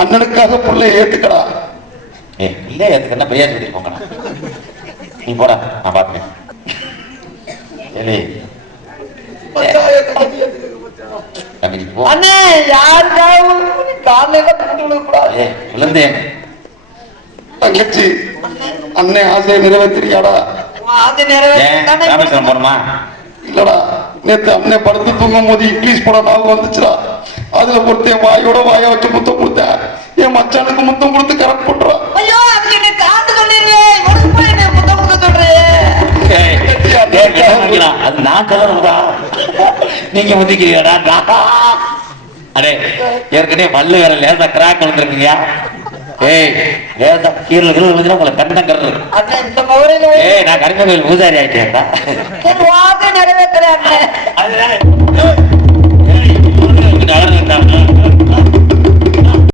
அண்ணனுக்காக பிள்ளை ஏத்துக்கடா. இல்ல ஏத்துக்கன்னா பெரியா சொல்லி போங்கண்ணா. நீ போடா, நான் பாத்துக்கேன். அண்ணே யாருக்காவது காலையில கூடாது. தங்கச்சி அண்ணன் ஆசையை நிறைவேற்றியாடா? ராமேஸ்வரம் போறோமா? இல்லடா, நேத்து அண்ணன் படுத்து தூங்கும் போது இங்கிலீஷ் படம் ஞாபகம் வந்துச்சுடா. அதுல ஒருத்தன் வாயோட வாய வச்சு முத்தம் கொடுத்தேன். என் மச்சானுக்கு முத்தம் கொடுத்து கரெக்ட் பண்றான். ஐயோ அதுக்கு காத்து சொல்லிடுறேன். முத்தம் கொடுக்க சொல்றேன். அது நான் சொல்லணும்டா, நீங்க முதிக்கிறீங்கடா. அடே ஏற்கனவே பல்லு வேற லேசா கிராக் வந்துருக்கீங்க. ஏய் லேசா கீழே விழுந்து உங்களை கண்டங்கிறது. ஏய் நான் கருங்கோயில் பூசாரி ஆயிட்டேன்டா. நிறைவேற்ற